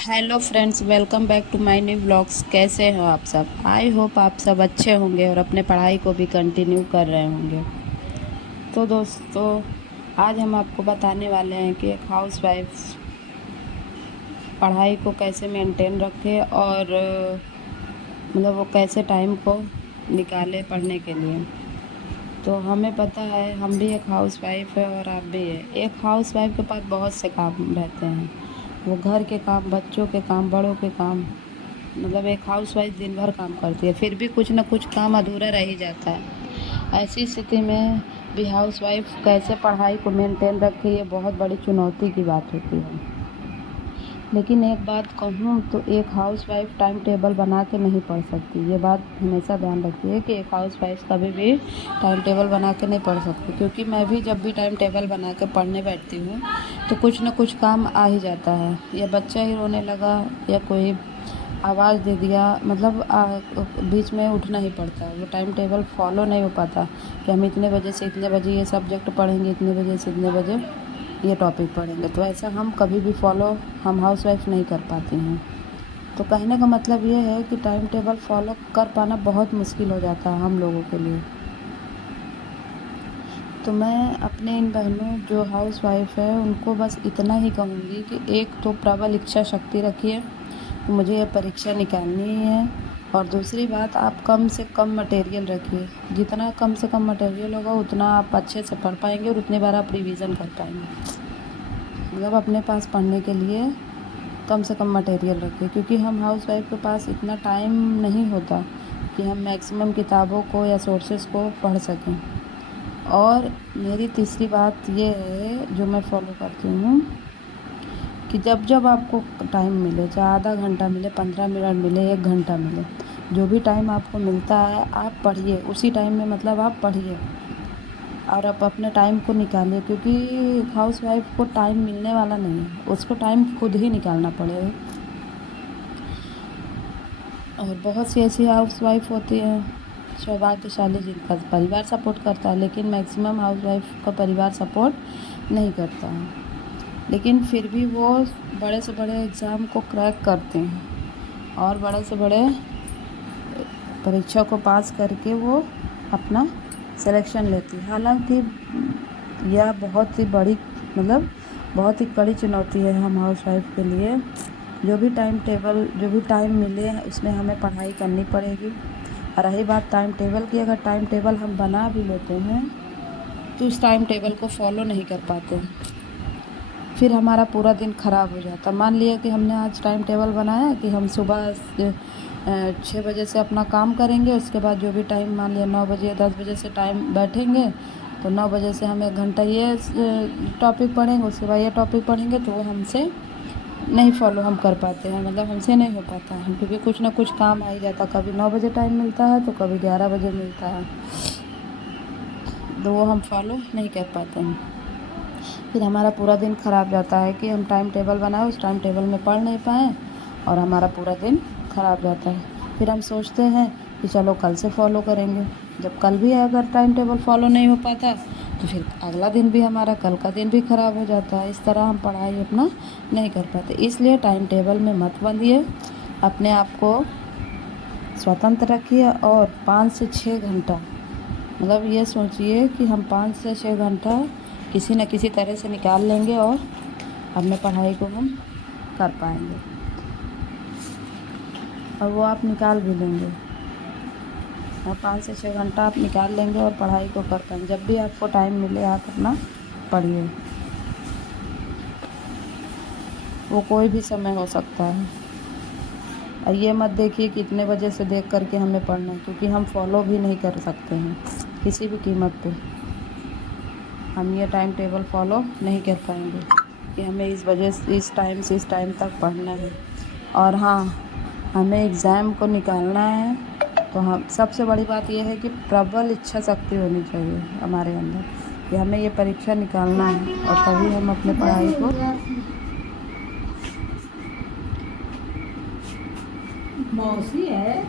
Hello friends, welcome back to my new blogs. कैसे हो आप सब? आई होप आप सब अच्छे होंगे और अपने पढ़ाई को भी कंटिन्यू कर रहे होंगे। तो दोस्तों, आज हम आपको बताने वाले हैं कि एक हाउसवाइफ पढ़ाई को कैसे मेंटेन रखे और मतलब वो कैसे टाइम को निकाले पढ़ने के लिए। तो हमें पता है, हम भी एक हाउसवाइफ है और आप भी है। एक हाउसवाइफ के पास बहुत से काम रहते हैं। वो घर के काम, बच्चों के काम, बड़ों के काम, मतलब एक हाउसवाइफ दिन भर काम करती है, फिर भी कुछ ना कुछ काम अधूरा रह ही जाता है। ऐसी स्थिति में भी हाउसवाइफ कैसे पढ़ाई को मेंटेन रखे, ये बहुत बड़ी चुनौती की बात होती है। लेकिन एक बात कहूँ तो एक हाउसवाइफ टाइम टेबल बना के नहीं पढ़ सकती। ये बात हमेशा ध्यान रखिए कि एक हाउसवाइफ कभी भी टाइम टेबल बना के नहीं पढ़ सकती, क्योंकि मैं भी जब भी टाइम टेबल बना के पढ़ने बैठती हूँ तो कुछ ना कुछ काम आ ही जाता है। या बच्चा ही रोने लगा या कोई आवाज़ दे दिया, मतलब बीच में उठना ही पड़ता है। वो टाइम टेबल फॉलो नहीं हो पाता कि हम इतने बजे से इतने बजे ये सब्जेक्ट पढ़ेंगे, इतने बजे से इतने बजे ये टॉपिक पढ़ेंगे। तो ऐसा हम कभी भी फॉलो हम हाउसवाइफ नहीं कर पाती हैं। तो कहने का मतलब ये है कि टाइम टेबल फॉलो कर पाना बहुत मुश्किल हो जाता है हम लोगों के लिए। तो मैं अपने इन बहनों जो हाउसवाइफ है उनको बस इतना ही कहूँगी कि एक तो प्रबल इच्छा शक्ति रखिए कि मुझे ये परीक्षा निकालनी ही है। और दूसरी बात, आप कम से कम मटेरियल रखिए। जितना कम से कम मटेरियल होगा उतना आप अच्छे से पढ़ पाएंगे और उतनी बार आप रिवीज़न कर पाएंगे। मतलब अपने पास पढ़ने के लिए कम से कम मटेरियल रखें, क्योंकि हम हाउसवाइफ के पास इतना टाइम नहीं होता कि हम मैक्सिमम किताबों को या सोर्सेस को पढ़ सकें। और मेरी तीसरी बात ये है जो मैं फॉलो करती हूँ कि जब जब आपको टाइम मिले, चाहे आधा घंटा मिले, 15 मिनट मिले, 1 घंटा मिले, जो भी टाइम आपको मिलता है आप पढ़िए। उसी टाइम में मतलब आप पढ़िए और आप अपने टाइम को निकालिए, क्योंकि हाउसवाइफ को टाइम मिलने वाला नहीं है, उसको टाइम खुद ही निकालना पड़ेगा। और बहुत सी ऐसी हाउसवाइफ होती है सौभाग्यशाली जिनका परिवार सपोर्ट करता है, लेकिन मैक्सिमम हाउसवाइफ का परिवार सपोर्ट नहीं करता है। लेकिन फिर भी वो बड़े से बड़े एग्ज़ाम को क्रैक करते हैं और बड़े से बड़े परीक्षा को पास करके वो अपना सिलेक्शन लेती है। हालांकि यह बहुत ही बड़ी, मतलब बहुत ही कड़ी चुनौती है हम हाउसवाइफ के लिए। जो भी टाइम मिले उसमें हमें पढ़ाई करनी पड़ेगी। और रही बात टाइम टेबल की, अगर टाइम टेबल हम बना भी लेते हैं तो उस टाइम टेबल को फॉलो नहीं कर पाते हैं, फिर हमारा पूरा दिन ख़राब हो जाता। मान लिया कि हमने आज टाइम टेबल बनाया कि हम सुबह 6 बजे से अपना काम करेंगे, उसके बाद जो भी टाइम, मान लिया 9 बजे 10 बजे से टाइम बैठेंगे, तो 9 बजे से हम 1 घंटा ये टॉपिक पढ़ेंगे, उसके बाद ये टॉपिक पढ़ेंगे, तो वो हमसे नहीं फॉलो हम कर पाते हैं, मतलब हमसे नहीं हो पाता है, क्योंकि कुछ ना कुछ काम आ ही जाता। कभी 9 बजे टाइम मिलता है तो कभी 11 बजे मिलता है, तो वो हम फॉलो नहीं कर पाते हैं। फिर हमारा पूरा दिन ख़राब जाता है कि हम टाइम टेबल बनाए, उस टाइम टेबल में पढ़ नहीं पाएँ और हमारा पूरा दिन ख़राब जाता है। फिर हम सोचते हैं कि चलो कल से फॉलो करेंगे। जब कल भी अगर टाइम टेबल फॉलो नहीं हो पाता तो फिर अगला दिन भी, हमारा कल का दिन भी ख़राब हो जाता है। इस तरह हम पढ़ाई अपना नहीं कर पाते। इसलिए टाइम टेबल में मत बंधिए, अपने आप को स्वतंत्र रखिए और 5 से 6 घंटा, मतलब ये सोचिए कि हम 5 से 6 घंटा किसी न किसी तरह से निकाल लेंगे और अपने पढ़ाई को हम कर पाएंगे। और वो आप निकाल भी लेंगे, और 5 से 6 घंटा आप निकाल लेंगे और पढ़ाई को कर पाएंगे। जब भी आपको टाइम मिले आप अपना पढ़िए, वो कोई भी समय हो सकता है। और ये मत देखिए कि इतने बजे से देख करके हमें पढ़ना है, क्योंकि हम फॉलो भी नहीं कर सकते हैं किसी भी कीमत पे। हम ये टाइम टेबल फॉलो नहीं कर पाएंगे कि हमें इस वजह से इस टाइम से इस टाइम तक पढ़ना है। और हाँ, हमें एग्ज़ाम को निकालना है, तो हम सबसे बड़ी बात यह है कि प्रबल इच्छा शक्ति होनी चाहिए हमारे अंदर कि हमें ये परीक्षा निकालना है, और तभी हम अपने पढ़ाई को मौसी है।